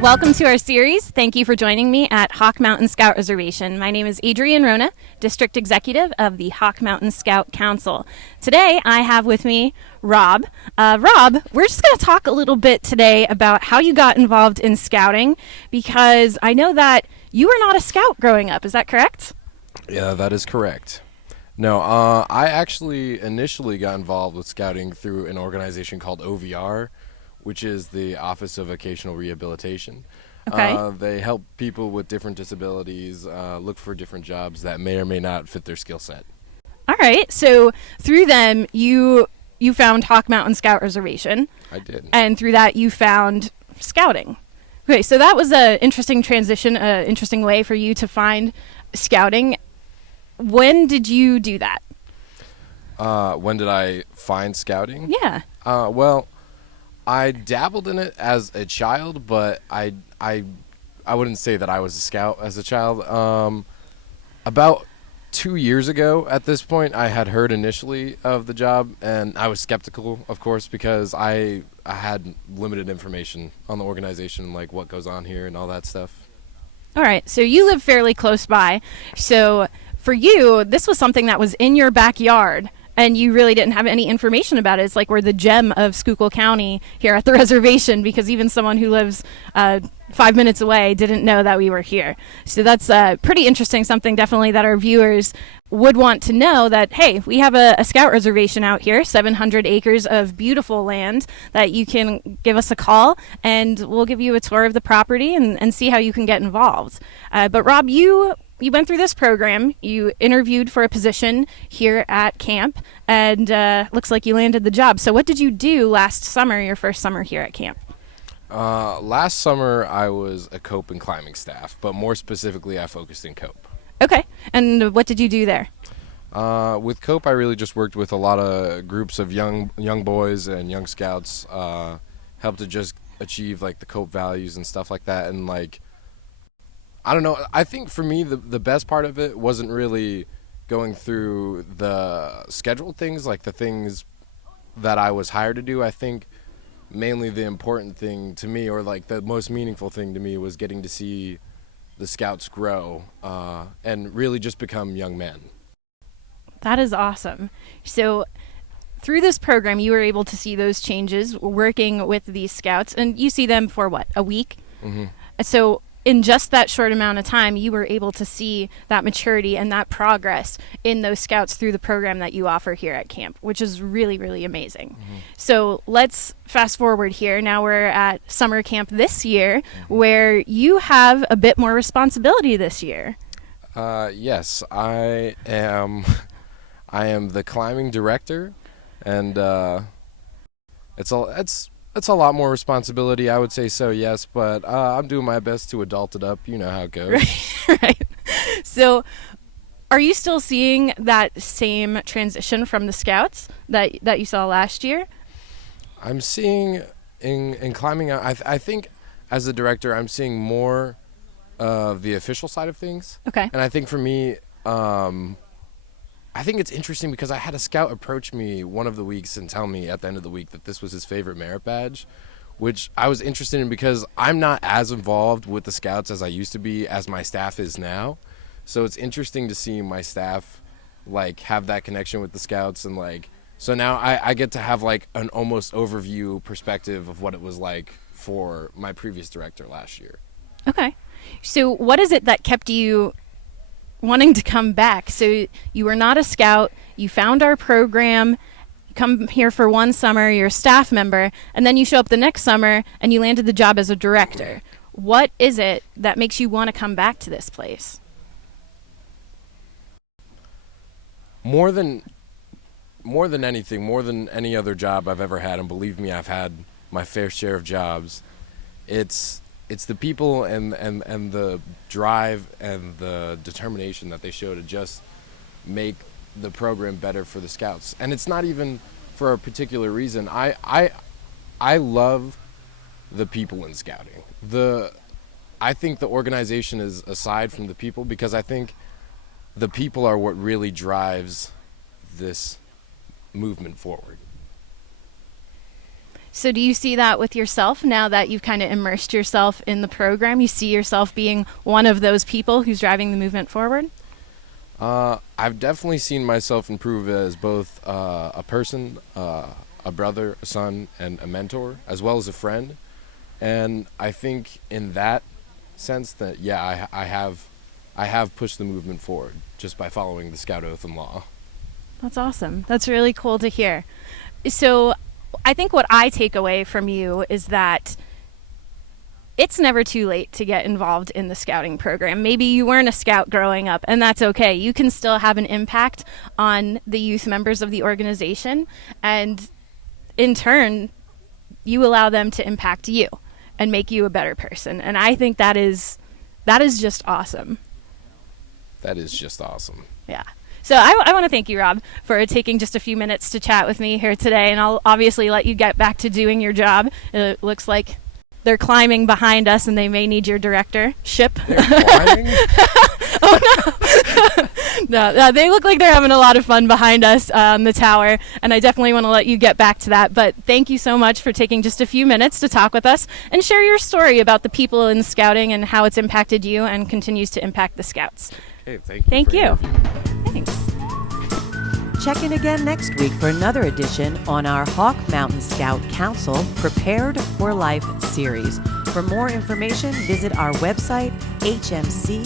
Welcome to our series. Thank you for joining me at Hawk Mountain Scout Reservation. My name is Adrienne Rona, District Executive of the Hawk Mountain Scout Council. Today I have with me Rob. Rob, we're just going to talk a little bit today about how you got involved in scouting, because I know that you were not a scout growing up. Is that correct? Yeah, that is correct. No, I actually initially got involved with scouting through an organization called OVR, which is the Office of Vocational Rehabilitation. Okay. They help people with different disabilities look for different jobs that may or may not fit their skill set. All right. So through them, you found Hawk Mountain Scout Reservation. I did. And through that, you found scouting. Okay, so that was an interesting transition, an interesting way for you to find scouting. When did you do that? When did I find scouting? Yeah. Well, I dabbled in it as a child, but I wouldn't say that I was a scout as a child. About 2 years ago at this point, I had heard initially of the job, and I was skeptical, of course, because I had limited information on the organization, like what goes on here and all that stuff. All right, so you live fairly close by. So for you, this was something that was in your backyard, and you really didn't have any information about it. It's like we're the gem of Schuylkill County here at the reservation, because even someone who lives 5 minutes away didn't know that we were here. So that's pretty interesting, something definitely that our viewers would want to know, that, hey, we have a scout reservation out here, 700 acres of beautiful land, that you can give us a call, and we'll give you a tour of the property and see how you can get involved. But Rob, you went through this program, you interviewed for a position here at camp, and looks like you landed the job. So what did you do last summer, your first summer here at camp? Last summer, I was a C.O.P.E and climbing staff, but more specifically, I focused in C.O.P.E. Okay, and what did you do there? With C.O.P.E, I really just worked with a lot of groups of young boys and young scouts, helped to just achieve like the C.O.P.E values and stuff like that, and like, I don't know, I think for me the best part of it wasn't really going through the scheduled things, like the things that I was hired to do. I think mainly the important thing to me, or like the most meaningful thing to me, was getting to see the scouts grow and really just become young men. That is awesome. So through this program, you were able to see those changes working with these scouts, and you see them for what, a week? Mm-hmm. So in just that short amount of time, you were able to see that maturity and that progress in those scouts through the program that you offer here at camp, which is really, really amazing. Mm-hmm. So let's fast forward here. Now we're at summer camp this year, where you have a bit more responsibility this year. Yes, I am. I am the climbing director, and it's a lot more responsibility, I would say so, yes, but I'm doing my best to adult it up. You know how it goes. Right. So are you still seeing that same transition from the scouts that you saw last year? I'm seeing in climbing, I think as a director, I'm seeing more of the official side of things. Okay. And I think for me, I think it's interesting because I had a scout approach me one of the weeks and tell me at the end of the week that this was his favorite merit badge, which I was interested in because I'm not as involved with the scouts as I used to be, as my staff is now. So it's interesting to see my staff like have that connection with the scouts, and like, so now I get to have like an almost overview perspective of what it was like for my previous director last year. Okay. So what is it that kept you wanting to come back? So you were not a scout, you found our program, you come here for one summer, you're a staff member, and then you show up the next summer and you landed the job as a director. What is it that makes you want to come back to this place? More than anything, more than any other job I've ever had, and believe me, I've had my fair share of jobs, it's the people and the drive and the determination that they show to just make the program better for the scouts. And it's not even for a particular reason. I love the people in scouting. I think the organization is aside from the people, because I think the people are what really drives this movement forward. So do you see that with yourself now that you've kind of immersed yourself in the program? You see yourself being one of those people who's driving the movement forward? I've definitely seen myself improve as both a person, a brother, a son, and a mentor, as well as a friend. And I think in that sense that, yeah, I have pushed the movement forward just by following the Scout Oath and Law. That's awesome. That's really cool to hear. So I think what I take away from you is that it's never too late to get involved in the scouting program. Maybe you weren't a scout growing up, and that's okay. You can still have an impact on the youth members of the organization, and in turn, you allow them to impact you and make you a better person. And I think that is just awesome. That is just awesome. Yeah. So I want to thank you, Rob, for taking just a few minutes to chat with me here today, and I'll obviously let you get back to doing your job. It looks like they're climbing behind us, and they may need your directorship. They're climbing? Oh, no. No, they look like they're having a lot of fun behind us on the tower, and I definitely want to let you get back to that. But thank you so much for taking just a few minutes to talk with us and share your story about the people in scouting and how it's impacted you and continues to impact the Scouts. Okay, thank you. Thank you. Thanks. Check in again next week for another edition on our Hawk Mountain Scout Council Prepared for Life series. For more information, visit our website, hmc-bsa.org,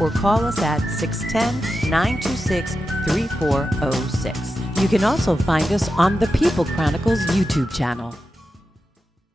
or call us at 610-926-3406. You can also find us on the People Chronicles YouTube channel.